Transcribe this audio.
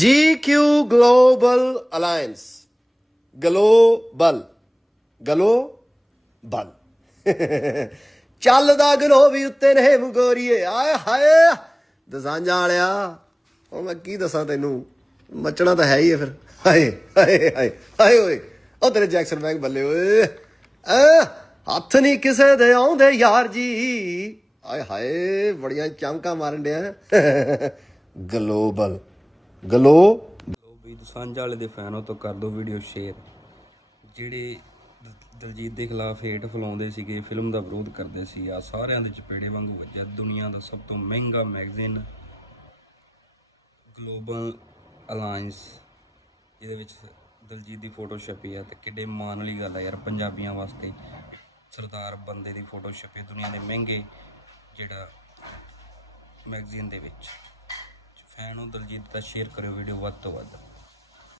GQ Global Alliance. Global ਚੱਲਦਾ ਗਲੋ ਵੀ ਉੱਤੇ ਨੇ ਮਗੋਰੀਏ ਆਏ ਹਾਏ ਦਸਾਂਝਾਂ ਵਾਲਿਆ ਹੁਣ ਮੈਂ ਕੀ ਦੱਸਾਂ ਤੈਨੂੰ ਮੱਚਣਾ ਤਾਂ ਹੈ ਹੀ ਹੈ ਫਿਰ ਹਾਏ ਹਾਏ ਹਾਏ ਹਾਏ ਓਏ ਉਹ ਤੇਰੇ ਜੈਕਸਨ ਬੈਂਕ ਬੱਲੇ ਓਏ ਹੱਥ ਨਹੀਂ ਕਿਸੇ ਦੇ ਆਉਂਦੇ ਯਾਰ ਜੀ ਆਏ ਹਾਏ ਬੜੀਆਂ ਚਮਕਾਂ ਮਾਰਨ ਡਿਆ ਗਲੋਬਲ ਵੀ ਦਸਾਂਝਾਂ ਵਾਲੇ ਦੇ ਫੈਨ ਹੋ ਤਾਂ ਕਰ ਦਿਓ ਵੀਡੀਓ ਸ਼ੇਅਰ। ਜਿਹੜੇ ਦਲਜੀਤ ਦੇ ਖਿਲਾਫ ਹੇਠ ਫੈਲਾਉਂਦੇ ਸੀਗੇ, ਫਿਲਮ ਦਾ ਵਿਰੋਧ ਕਰਦੇ ਸੀ, ਆ ਸਾਰਿਆਂ ਦੇ ਚਪੇੜੇ ਵਾਂਗੂ ਵੱਜਿਆ। ਦੁਨੀਆ ਦਾ ਸਭ ਤੋਂ ਮਹਿੰਗਾ ਮੈਗਜ਼ੀਨ ਗਲੋਬਲ ਅਲਾਇੰਸ, ਜਿਹਦੇ ਵਿੱਚ ਦਲਜੀਤ ਦੀ ਫੋਟੋ ਛਪੀ ਆ ਤੇ ਕਿੱਡੇ ਮਾਣ ਵਾਲੀ ਗੱਲ ਆ ਯਾਰ ਪੰਜਾਬੀਆਂ ਵਾਸਤੇ। ਸਰਦਾਰ ਬੰਦੇ ਦੀ ਫੋਟੋ ਛਪੀ ਦੁਨੀਆ ਦੇ ਮਹਿੰਗੇ ਜਿਹੜਾ ਮੈਗਜ਼ੀਨ ਦੇ ਵਿੱਚ। ਫੈਨ ਹੋ ਦਲਜੀਤ ਦਾ, ਸ਼ੇਅਰ ਕਰਿਓ ਵੀਡੀਓ ਵੱਧ ਤੋਂ ਵੱਧ।